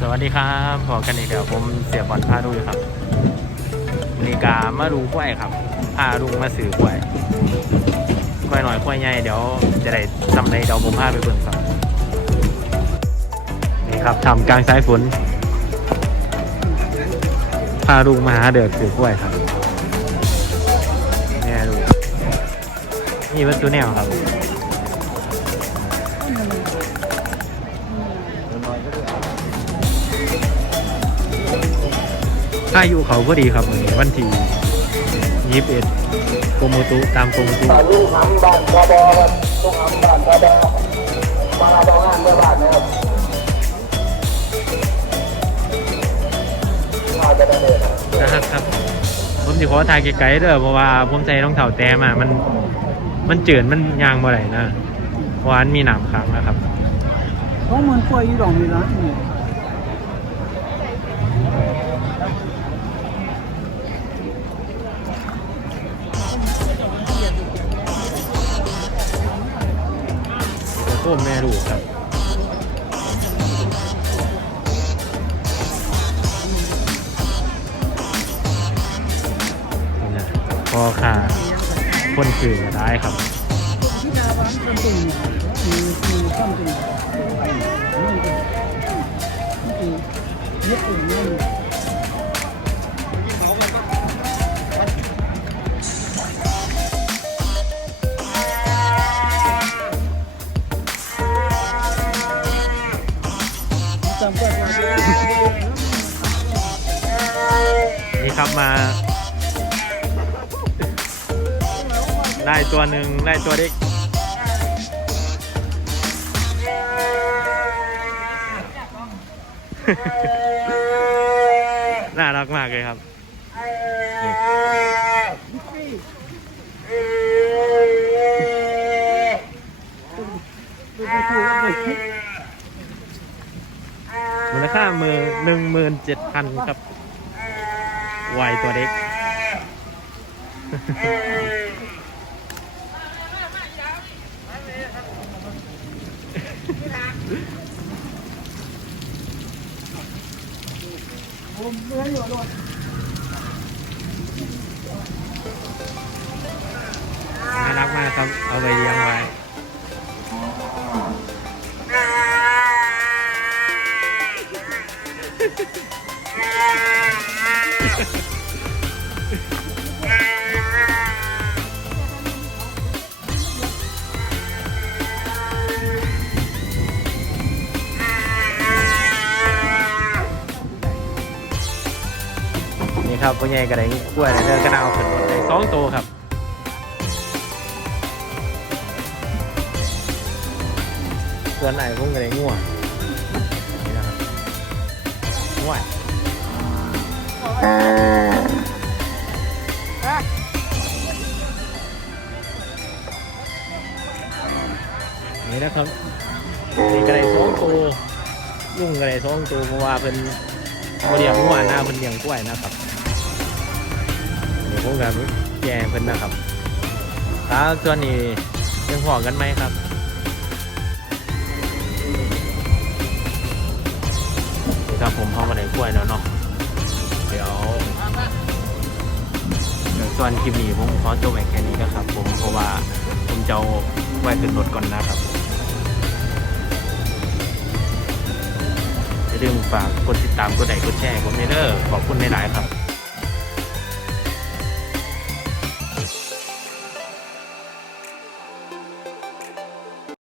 สวัสดีครับพอกันอีกแล้วผมเสียบอลพาดูอยู่ครับนี่กามาดูกล้วยครับพาลุงมาสื่อกล้วยกล้วยหน่อยกล้วยใหญ่เดี๋ยวจะได้ทำในเดี๋ยวผมพาไปเบิ่งครับนี่ครับทำกลางสายฝนพาลุงมาหาเดือกสื่อกล้วยครับนี่ดูนี่วัตถุแนวครับ ค่าอยู่เขาก็ดีครับวันนี้วันที่ยี่สิบเอ็ดโกรมตุตามโกรมตุลูกหำบ้านกระบอครับลูกหำบ้านกระบอมาลาดองานเมื่อบานนะครับมาจะได้เลยนะครับครับ ผมสิขอถ่ายไกลๆเด้อเพราะว่าผมใส่รองเท้าแตะมามันมันเจือนมันยางบ่ไหลนะเพราะว่ามันมีหนามค้างนะครับเพราะมันกล้วยอยู่ดอกนี้นะ นี่แม่ลูกครับนี่นะพอค่ะคนสื่อร้ายครับที่ดาวันเป็นตุ่มมีมีข้ามตุ่มไปนี่นี่เยอะเลย นี่ครับมา ได้ตัวหนึ่งได้ตัวเด็กน่ารักมากเลยครับนี่มูล ค่ามือหนึ่งหมื่นเจ็ดพันครับวัยตัวเด็ก น่ารักมากครับ เอาไปเลี้ยงไว้ นี่ครับพ่อใหญ่กระไดกล้วยเดินกระดาวขึ้นรถได้สองตัวครับส่วนไหนพุ่งกระไดง่วงนี่นะครับง่วง นี่นะครับนี่กระไดสองตัวลุงกระไดสองตัวเพราะว่าเป็นบเลี้ยงหัวหน้าเพิ่นเลี้ยงกล้วยนะครับเดี๋ยวพวกกันแย่เพิ่นนะครับแล้วตัวนี้ยังห่อกันไหมครับนี่ครับผมเข้ามาในกล้วยแล้วเนาะ ส่วนคลิปนี้ผมขอจบไปแค่นี้นะครับผมเพราะว่าผมจะไว้ขึ้นรถก่อนนะครับอย่าลืมฝากกดติดตามกดไลค์กดแชร์ผมเด้อขอบคุณหลายๆครับ